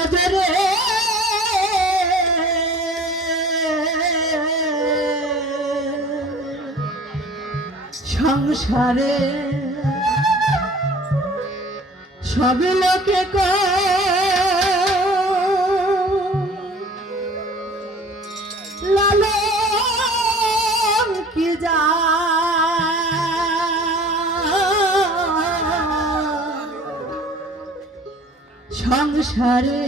নজরে সংসারে সব লোকে লালন কি যা সংসারে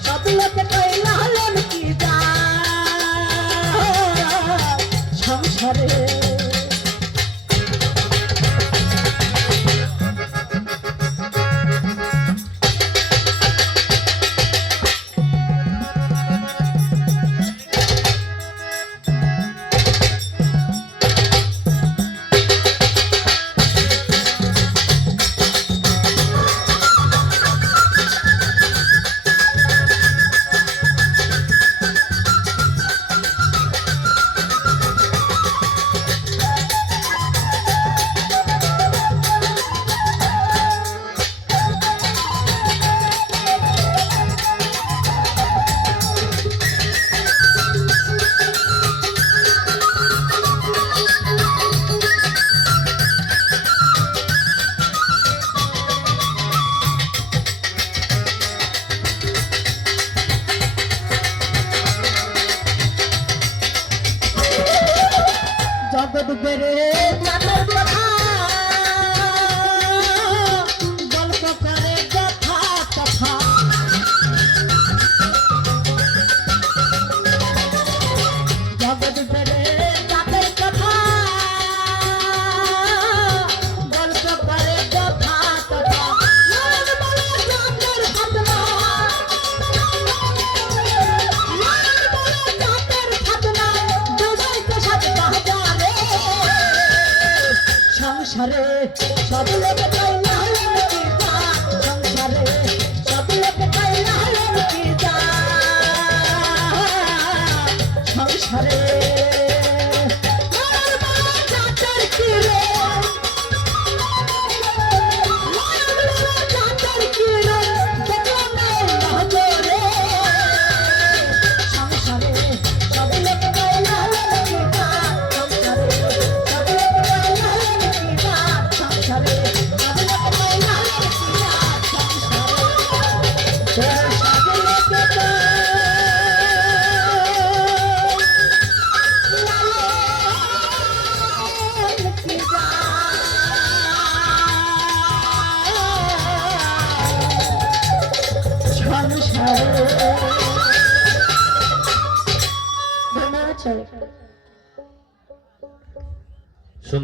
সব লোকে তাই লালন কি যা সংসারে জগৎ বেড়ে চাঁদের কথা গল্প করে কথা কথা সব লোক কয় লালন কি জাত সংসারে সব লোক কয় লালন কি জাত সংসারে লালন বাবা জাতের কি রে লালন বাবা জাতের কি রে দেখলাম না নজরে সংসারে সব লোক কয় লালন কি জাত সংসারে সব লোক কয় লালন কি জাত সংসারে সব লোক কয় লালন কি জাত সংসারে সব লোক কয় ধন্যবাদ সবাইকে।